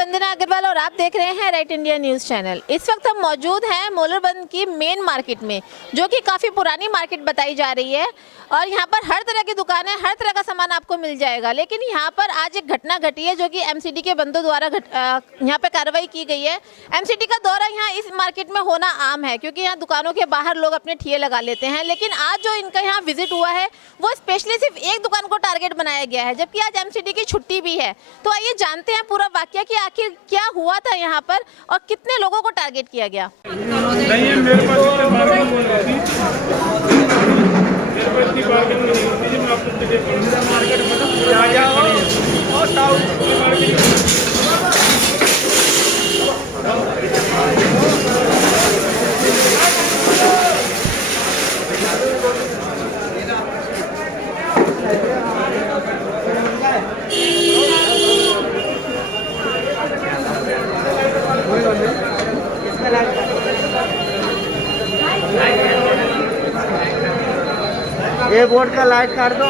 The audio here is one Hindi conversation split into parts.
वंदना अग्रवाल और आप देख रहे हैं राइट इंडिया न्यूज़ चैनल। इस वक्त हम मौजूद हैं मोलरबंद की मेन मार्केट में, जो कि काफ़ी पुरानी मार्केट बताई जा रही है और यहाँ पर हर तरह की दुकानें, हर तरह का सामान आपको मिल जाएगा। लेकिन यहाँ पर आज एक घटना घटी है जो कि एमसीडी के बंदों द्वारा यहाँ पे कार्रवाई की गई है। एमसीडी का दौरा यहाँ इस मार्केट में होना आम है क्योंकि यहाँ दुकानों के बाहर लोग अपने ठिये लगा लेते हैं, लेकिन आज जो इनका यहाँ विजिट हुआ है वो स्पेशली सिर्फ एक दुकान को टारगेट बनाया गया है, जबकि आज एमसीडी की छुट्टी भी है। तो आइए जानते हैं पूरा वाकया कि आखिर क्या हुआ था यहाँ पर और कितने लोगों को टारगेट किया गया। नहीं है मेरे पास ये बोर्ड का लाइट काट दो।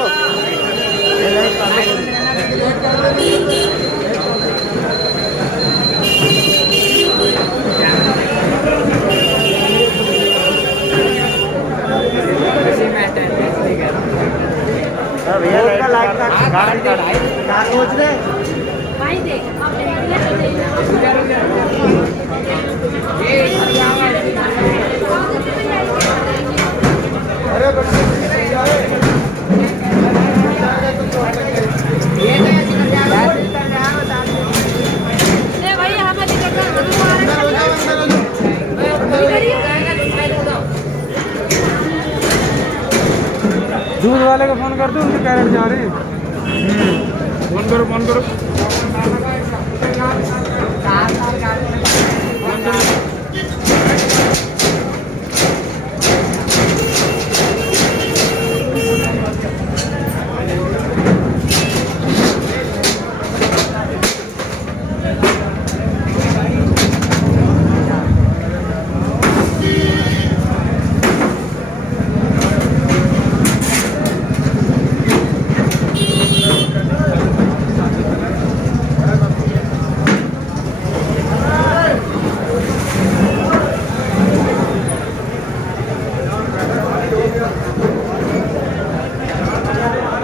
बोर्ड का लाइट काट क्या सोच रहे? दूध वाले को फोन कर दो, उनके कैरेट जा रहे हैं। फोन करो फोन करो।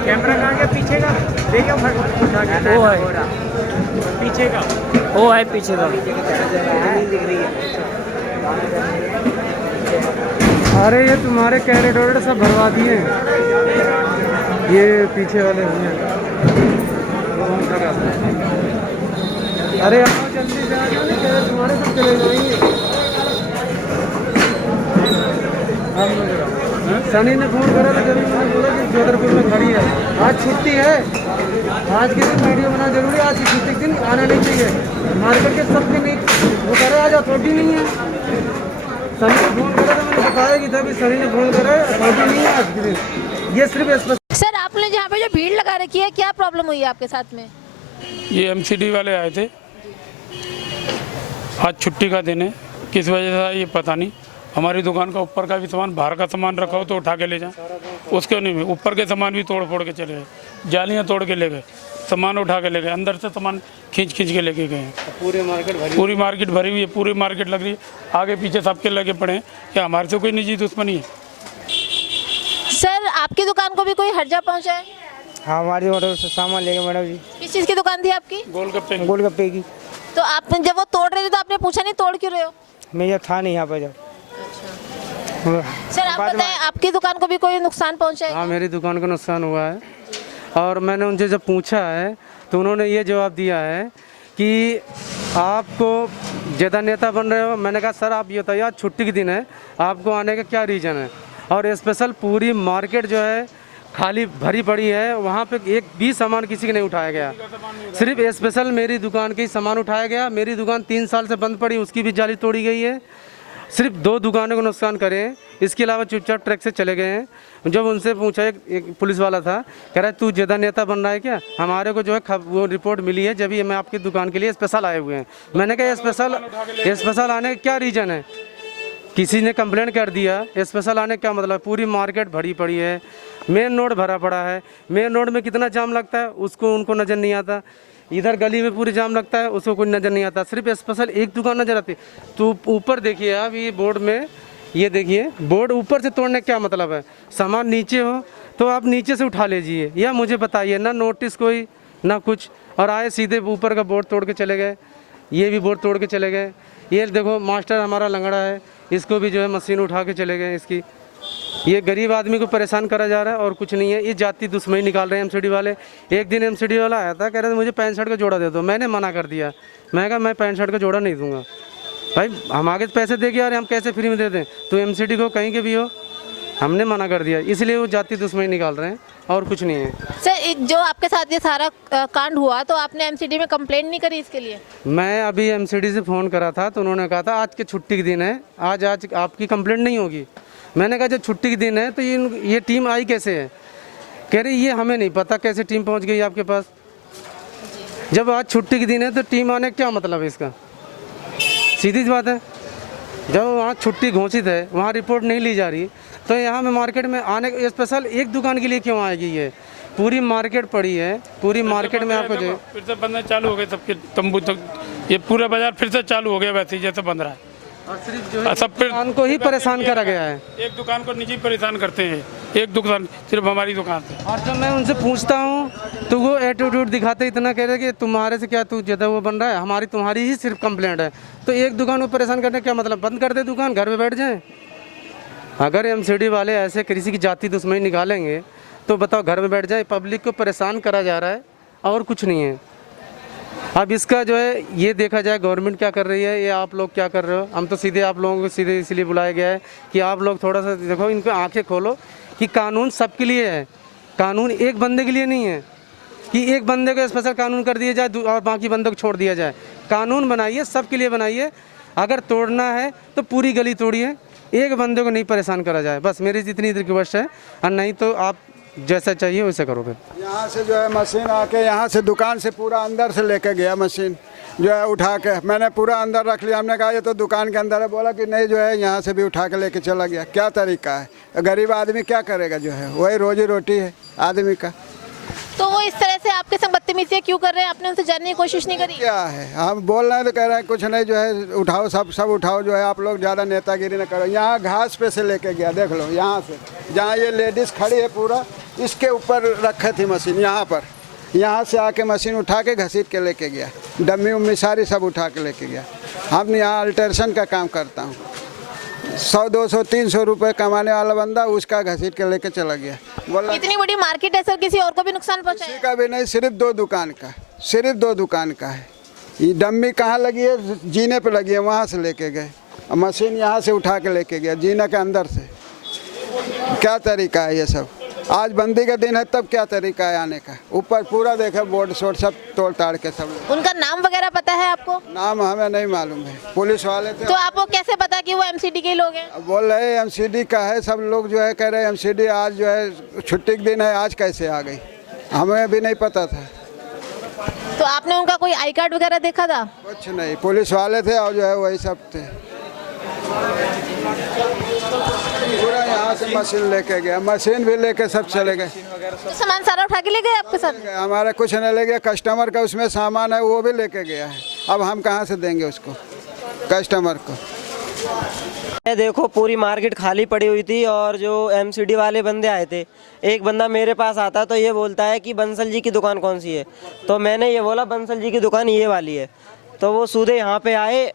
कैमरा कहाँ गया? पीछे का देखिए, वो है पीछे का, वो है पीछे का। अरे ये तुम्हारे कैरेट वैरेट सब भरवा दिए, ये पीछे वाले हुए। अरे आओ जल्दी से आ जाओ, कैरेट तुम्हारे सब चले जाएंगे। सनी ने फोन करा था, जरूर मैंने बोला कि जोधपुर में खड़ी है, आज छुट्टी है। आज के दिन वीडियो बनाना जरूरी है, आज की छुट्टी के दिन आना नहीं चाहिए। मार्केट के सब दिन वो कह रहे आज अथॉरिटी नहीं है। सनी ने फोन करा था, मैंने बताया कि था कि सनी ने फोन करा है, अथॉरिटी नहीं है आज के दिन। ये सिर्फ सर, आपने जहाँ पे जो भीड़ लगा रखी है, क्या प्रॉब्लम हुई है आपके साथ में? ये एमसीडी वाले आए थे, आज छुट्टी का दिन है, किस वजह से ये पता नहीं। हमारी दुकान का ऊपर का भी सामान, बाहर का सामान रखा हो तो उठा के ले जाए, उसके नहीं, ऊपर के सामान भी तोड़ फोड़ के चले गए, जालियाँ तोड़ के ले गए, सामान उठा के ले गए, अंदर से सामान खींच के लेके गए। पूरी मार्केट भरी हुई है, पूरी मार्केट लग रही है, आगे पीछे सबके लगे पड़े हैं। क्या हमारे से कोई निजी दुश्मनी है? सर, आपकी दुकान को भी कोई हर्जा पहुँचा है? हाँ, हमारी ऑर्डर से सामान ले गए मैडम जी। किस चीज़ की दुकान थी आपकी? गोलगप्पे की। तो आपने जब वो तोड़ रहे थे तो आपने पूछा नहीं तोड़ क्यों रहे हो? मैं ये था नहीं यहाँ पर जब। सर, आप बताएं, आपकी दुकान को भी कोई नुकसान पहुंचा है? हाँ, मेरी दुकान को नुकसान हुआ है और मैंने उनसे जब पूछा है तो उन्होंने ये जवाब दिया है कि आपको ज़्यादा नेता बन रहे हो। मैंने कहा सर आप ये बताइए, आज छुट्टी के दिन है, आपको आने का क्या रीज़न है? और स्पेशल पूरी मार्केट जो है खाली भरी पड़ी है, वहाँ पे एक भी सामान किसी का नहीं उठाया गया, सिर्फ स्पेशल मेरी दुकान के ही सामान उठाया गया। मेरी दुकान 3 साल से बंद पड़ी, उसकी भी जाली तोड़ी गई है। सिर्फ 2 दुकानों को नुकसान करे हैं, इसके अलावा चुपचाप ट्रक से चले गए हैं। जब उनसे पूछा, एक पुलिस वाला था, कह रहा है तू ज़्यादा नेता बन रहा है क्या? हमारे को जो है वो रिपोर्ट मिली है, जब मैं आपकी दुकान के लिए स्पेशल आए हुए हैं। मैंने कहा स्पेशल आने का क्या रीज़न है? किसी ने कंप्लेंट कर दिया, स्पेशल आने का मतलब पूरी मार्केट भरी पड़ी है, मेन रोड भरा पड़ा है, मेन रोड में कितना जाम लगता है उसको उनको नज़र नहीं आता। इधर गली में पूरी जाम लगता है, उसको कोई नज़र नहीं आता, सिर्फ स्पेशल एक दुकान नज़र आती। तो ऊपर देखिए आप, ये बोर्ड में ये देखिए, बोर्ड ऊपर से तोड़ने का क्या मतलब है? सामान नीचे हो तो आप नीचे से उठा लीजिए, या मुझे बताइए ना नोटिस कोई ना कुछ, और आए सीधे ऊपर का बोर्ड तोड़ के चले गए। ये भी बोर्ड तोड़ के चले गए। ये देखो मास्टर हमारा लंगड़ा है, इसको भी जो है मशीन उठा के चले गए इसकी। ये गरीब आदमी को परेशान करा जा रहा है और कुछ नहीं है। ये जाति दुश्मनी निकाल रहे हैं एमसीडी वाले। एक दिन एमसीडी वाला आया था, कह रहे थे मुझे पैंट शर्ट का जोड़ा दे दो, मैंने मना कर दिया। मैं कहा मैं पैंट शर्ट का जोड़ा नहीं दूंगा भाई, हम आगे पैसे दे के यार हम कैसे फ्री में दे दें? तो एमसीडी को कहीं के भी हो, हमने मना कर दिया, इसलिए वो जाति दुश्मनी निकाल रहे हैं और कुछ नहीं है। सर जो आपके साथ ये सारा कांड हुआ तो आपने एमसीडी में कंप्लेंट नहीं करी इसके लिए? मैं अभी एमसीडी से फ़ोन करा था तो उन्होंने कहा था आज के छुट्टी के दिन है, आज आपकी कंप्लेंट नहीं होगी। मैंने कहा जब छुट्टी के दिन है तो ये टीम आई कैसे है? कह रही ये हमें नहीं पता कैसे टीम पहुंच गई आपके पास। जब आज छुट्टी के दिन है तो टीम आने का क्या मतलब है इसका? सीधी सी बात है, जब वहाँ छुट्टी घोषित है, वहाँ रिपोर्ट नहीं ली जा रही, तो यहाँ में मार्केट में आने स्पेशल एक दुकान के लिए क्यों आएगी? ये पूरी मार्केट पड़ी है, पूरी मार्केट में आपको जो फिर से बंद चालू हो गए सबके तंबू तक, ये पूरा बाजार फिर से चालू हो गया वैसे ही जैसे बंद रहा है। और सिर्फ जो है सब फिर दुकान को ही परेशान करा गया है। एक दुकान को निजी परेशान करते हैं, एक दुकान सिर्फ हमारी दुकान से। और जब मैं उनसे पूछता हूँ तो वो एटीट्यूड दिखाते इतना कह रहे कि तुम्हारे से क्या तू ज़्यादा वो बन रहा है, हमारी तुम्हारी ही सिर्फ कंप्लेंट है। तो एक दुकान को परेशान करने का क्या मतलब? बंद कर दे दुकान, घर में बैठ जाएं। अगर एमसीडी वाले ऐसे किसी की जाति दुश्मनी निकालेंगे तो बताओ, घर में बैठ जाए। पब्लिक को परेशान करा जा रहा है और कुछ नहीं है। अब इसका जो है ये देखा जाए गवर्नमेंट क्या कर रही है, ये आप लोग क्या कर रहे हो। हम तो सीधे आप लोगों को सीधे इसलिए बुलाया गया है कि आप लोग थोड़ा सा देखो, इनको आंखें खोलो कि कानून सबके लिए है, कानून एक बंदे के लिए नहीं है कि एक बंदे को स्पेशल कानून कर दिया जाए और बाकी बंदों को छोड़ दिया जाए। कानून बनाइए, सबके लिए बनाइए। अगर तोड़ना है तो पूरी गली तोड़िए, एक बंदे को नहीं परेशान करा जाए, बस मेरी इतनी रिक्वेस्ट है। और नहीं तो आप जैसा चाहिए वैसा करो। फिर यहाँ से जो है मशीन आके यहाँ से दुकान से पूरा अंदर से लेके गया मशीन, जो है उठा के मैंने पूरा अंदर रख लिया। हमने कहा ये तो दुकान के अंदर है, बोला कि नहीं जो है यहाँ से भी उठा के लेके चला गया। क्या तरीका है? गरीब आदमी क्या करेगा? जो है वही रोजी रोटी है आदमी का। तो वो इस तरह से आपके संग बदतमीजी क्यों कर रहे हैं? आपने उनसे जानने की कोशिश नहीं करी? क्या है, हम बोल रहे हैं तो कह रहे हैं कुछ नहीं, जो है उठाओ, सब उठाओ, जो है आप लोग ज़्यादा नेतागिरी न करो। यहाँ घास पे से लेके गया, देख लो यहाँ से, जहाँ ये लेडीज़ खड़ी है पूरा इसके ऊपर रखे थी मशीन, यहाँ पर, यहाँ से आके मशीन उठा के घसीट के लेके गया, डम्मी उम्मी सारी सब उठा के लेके गया। हम यहाँ अल्ट्रेशन का काम करता हूँ, 100 200 300 रुपये कमाने वाला बंदा उसका घसीट के लेके चला गया। बोला इतनी बड़ी मार्केट है सर, किसी और को भी नुकसान किसी पहुंचाया? का भी नहीं, सिर्फ 2 दुकान का, सिर्फ 2 दुकान का है। ये डम्मी कहाँ लगी है? जीने पे लगी है, वहाँ से लेके गए। मशीन यहाँ से उठा के लेके गया जीने के अंदर से। क्या तरीका है ये सब? आज बंदी का दिन है तब क्या तरीका है आने का? ऊपर पूरा देखे बोर्ड शोर्ड सब तोड़ ताड़ के सब। उनका नाम वगैरह पता है आपको? नाम हमें नहीं मालूम है, पुलिस वाले थे। तो आपको कैसे पता कि वो एमसीडी के लोग हैं? बोल रहे एमसीडी का है, सब लोग जो है कह रहे एमसीडी आज जो है छुट्टी के दिन है, आज कैसे आ गई हमें भी नहीं पता था। तो आपने उनका कोई आई कार्ड वगैरह देखा था? कुछ नहीं, पुलिस वाले थे और जो है वही सब थे। पूरा यहाँ से मशीन लेके गया, मशीन भी लेके सब चले गए। तो सामान सारा उठा के ले गए आपके साथ? हमारा कुछ नहीं ले गया, कस्टमर का उसमें सामान है वो भी लेके गया है। अब हम कहाँ से देंगे उसको कस्टमर को? ये देखो पूरी मार्केट खाली पड़ी हुई थी और जो एमसीडी वाले बंदे आए थे, एक बंदा मेरे पास आता तो ये बोलता है कि बंसल जी की दुकान कौन सी है? तो मैंने ये बोला बंसल जी की दुकान ये वाली है। तो वो सीधे यहाँ पे आए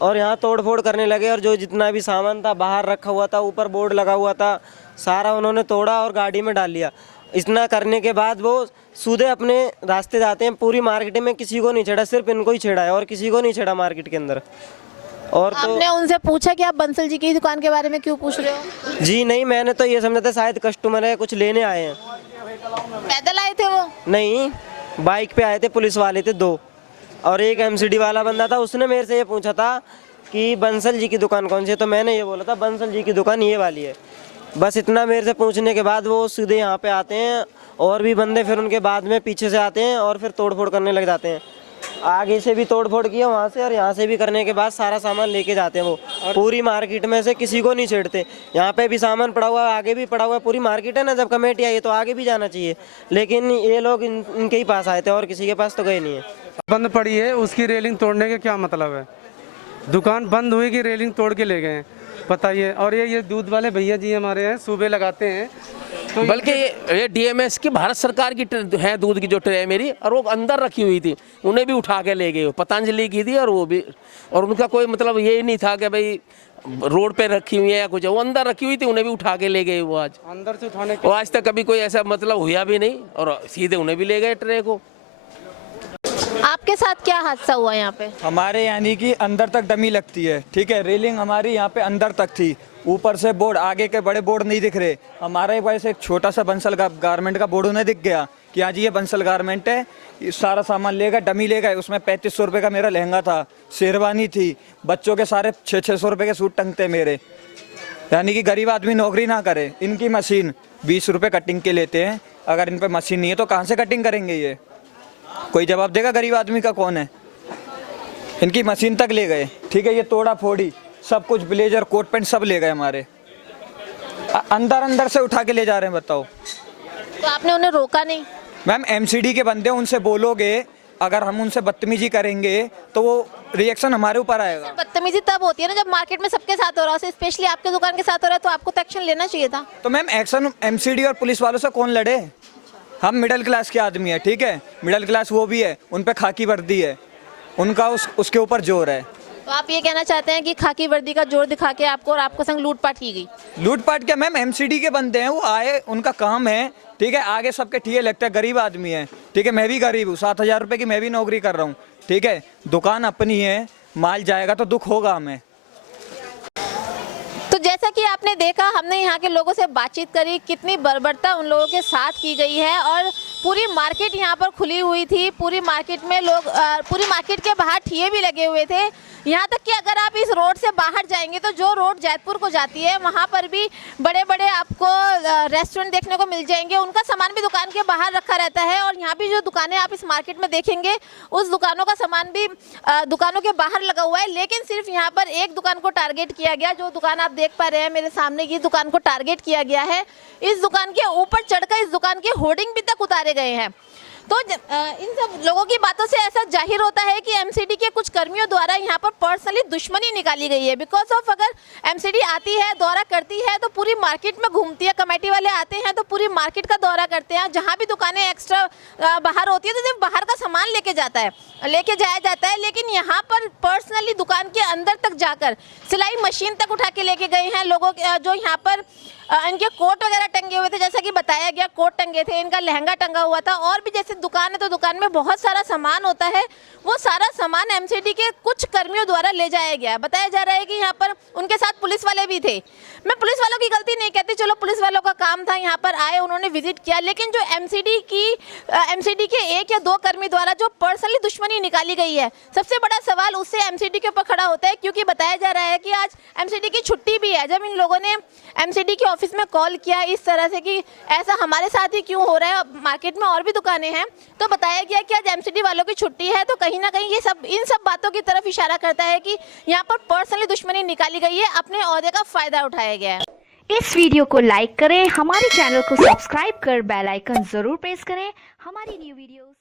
और यहाँ तोड़ फोड़ करने लगे और जो जितना भी सामान था बाहर रखा हुआ था, ऊपर बोर्ड लगा हुआ था, सारा उन्होंने तोड़ा और गाड़ी में डाल लिया। इतना करने के बाद वो सीधे अपने रास्ते जाते हैं। पूरी मार्केट में किसी को नहीं छेड़ा, सिर्फ इनको ही छेड़ा है और किसी को नहीं छेड़ा मार्केट के अंदर। और तो आपने उनसे पूछा कि आप बंसल जी की दुकान के बारे में क्यों पूछ रहे हो? जी नहीं, मैंने तो ये समझा था शायद कस्टमर है, कुछ लेने आए हैं। पैदल आए थे वो? नहीं, बाइक पे आए थे, पुलिस वाले थे 2 और एक एमसीडी वाला बंदा था। उसने मेरे से ये पूछा था कि बंसल जी की दुकान कौन सी है? तो मैंने ये बोला था बंसल जी की दुकान ये वाली है। बस इतना मेरे से पूछने के बाद वो सीधे यहाँ पे आते हैं और भी बंदे फिर उनके बाद में पीछे से आते हैं और फिर तोड़ फोड़ करने लग जाते हैं। आगे से भी तोड़ फोड़ किया वहाँ से, और यहाँ से भी करने के बाद सारा सामान लेके जाते हैं वो। पूरी मार्केट में से किसी को नहीं छेड़ते। यहाँ पे भी सामान पड़ा हुआ है, आगे भी पड़ा हुआ है, पूरी मार्केट है ना। जब कमेटी आई है तो आगे भी जाना चाहिए, लेकिन ये लोग इनके ही पास आए थे और किसी के पास तो गए नहीं है। बंद पड़ी है, उसकी रेलिंग तोड़ने का क्या मतलब है? दुकान बंद हुई कि रेलिंग तोड़ के ले गए हैं, बताइए। और ये दूध वाले भैया जी हमारे हैं, सुबह लगाते हैं, तो बल्कि ये डीएमएस की भारत सरकार की है दूध की जो ट्रे है मेरी, और वो अंदर रखी हुई थी, उन्हें भी उठा के ले गए। पतंजलि की थी, और वो भी, और उनका कोई मतलब ये नहीं था कि भाई रोड पे रखी हुई है या कुछ, वो अंदर रखी हुई थी, उन्हें भी उठा के ले गए। वो आज अंदर से उठाने वो आज तक कभी कोई ऐसा मतलब हुआ भी नहीं, और सीधे उन्हें भी ले गए ट्रे को। आपके साथ क्या हादसा हुआ यहाँ पे? हमारे यानी कि अंदर तक डमी लगती है, ठीक है। रेलिंग हमारी यहाँ पे अंदर तक थी, ऊपर से बोर्ड, आगे के बड़े बोर्ड नहीं दिख रहे। हमारे पास एक छोटा सा बंसल गारमेंट का बोर्ड उन्हें दिख गया कि हाँ जी ये बंसल गारमेंट है, ये सारा सामान लेगा, डमी लेगा। उसमें 3500 रुपये का मेरा लहंगा था, शेरवानी थी, बच्चों के सारे 600 रुपये के सूट टंगते मेरे। यानी कि गरीब आदमी नौकरी ना करे। इनकी मशीन 20 रुपये कटिंग के लेते हैं, अगर इन पर मशीन नहीं है तो कहाँ से कटिंग करेंगे ये? कोई जवाब देगा गरीब आदमी का? कौन है? इनकी मशीन तक ले गए, ठीक है। ये तोड़ा फोड़ी सब कुछ, ब्लेजर कोट पैंट सब ले गए हमारे, अंदर से उठा के ले जा रहे हैं, बताओ। तो आपने उन्हें रोका नहीं? मैम एमसीडी के बंदे, उनसे बोलोगे, अगर हम उनसे बदतमीजी करेंगे तो वो रिएक्शन हमारे ऊपर आएगा। बदतमीजी तब होती है ना जब मार्केट में सबके साथ हो रहा है, स्पेशली आपके दुकान के साथ हो रहा है, तो आपको तो एक्शन लेना चाहिए था। तो मैम एक्शन एमसीडी और पुलिस वालों से कौन लड़े? हम मिडिल क्लास के आदमी है, ठीक है। मिडिल क्लास वो भी है, उन पे खाकी वर्दी है, उनका उसके ऊपर जोर है। तो आप ये कहना चाहते हैं कि खाकी वर्दी का जोर दिखा के आपको और आपको संग लूटपाट की गई? लूटपाट क्या मैम, एमसीडी के बंदे हैं, वो आए, उनका काम है, ठीक है। आगे सबके ठिए लगता है, गरीब आदमी है, ठीक है। मैं भी गरीब हूँ, 7000 रुपये की मैं भी नौकरी कर रहा हूँ, ठीक है। दुकान अपनी है, माल जाएगा तो दुख होगा हमें। तो जैसा कि आपने देखा, हमने यहाँ के लोगों से बातचीत करी, कितनी बर्बरता उन लोगों के साथ की गई है। और पूरी मार्केट यहाँ पर खुली हुई थी, पूरी मार्केट में लोग, पूरी मार्केट के बाहर ठिए भी लगे हुए थे। यहाँ तक कि अगर आप इस रोड से बाहर जाएंगे तो जो रोड जैतपुर को जाती है, वहाँ पर भी बड़े बड़े आपको रेस्टोरेंट देखने को मिल जाएंगे। उनका सामान भी दुकान के बाहर रखा रहता है, और यहाँ भी जो दुकानें आप इस मार्केट में देखेंगे, उस दुकानों का सामान भी दुकानों के बाहर लगा हुआ है। लेकिन सिर्फ यहाँ पर एक दुकान को टारगेट किया गया। जो दुकान आप देख पा रहे हैं मेरे सामने, ये दुकान को टारगेट किया गया है। इस दुकान के ऊपर चढ़कर इस दुकान के होर्डिंग भी तक उतारे गए हैं। तो इन सब लोगों की बातों से ऐसा जाहिर होता है कि एमसीडी के कुछ कर्मियों द्वारा यहाँ पर पर्सनली दुश्मनी निकाली गई है। बिकॉज ऑफ, अगर एमसीडी आती है, दौरा करती है, तो पूरी मार्केट में घूमती है। कमेटी वाले आते हैं तो पूरी मार्केट का दौरा करते हैं। जहाँ भी दुकानें एक्स्ट्रा बाहर होती है तो सिर्फ बाहर का सामान लेके जाया जाता है। लेकिन यहाँ पर पर्सनली दुकान के अंदर तक जाकर सिलाई मशीन तक उठा के लेके गए हैं लोगों के। जो यहाँ पर इनके कोट वगैरह टंगे हुए थे, जैसा कि बताया गया, कोट टंगे थे, इनका लहंगा टंगा हुआ था। और भी जैसे दुकान है तो दुकान में बहुत सारा सामान होता है, वो सारा सामान एमसीडी के कुछ कर्मियों द्वारा ले जाया गया। बताया जा रहा है कि यहाँ पर उनके साथ पुलिस वाले भी थे। मैं पुलिस वालों की गलती नहीं कहती, चलो पुलिस वालों का काम था, यहाँ पर आए, उन्होंने विजिट किया। लेकिन जो एमसीडी के 1 या 2 कर्मी द्वारा जो पर्सनली दुश्मनी निकाली गई है, सबसे बड़ा सवाल उससे एमसीडी के ऊपर खड़ा होता है। क्योंकि बताया जा रहा है कि आज एमसीडी की छुट्टी भी है। जब इन लोगों ने एमसीडी के ऑफिस में कॉल किया इस तरह से कि ऐसा हमारे साथ ही क्यों हो रहा है, मार्केट में और भी दुकानें हैं, तो बताया गया कि आज एमसीडी वालों की छुट्टी है। तो कहीं ना कहीं ये सब इन सब बातों की तरफ इशारा करता है कि यहाँ पर पर्सनली दुश्मनी निकाली गई है, अपने ओहदे का फायदा उठाया गया है। इस वीडियो को लाइक करें, हमारे चैनल को सब्सक्राइब कर बेल आइकन जरूर प्रेस करें हमारी न्यू वीडियोस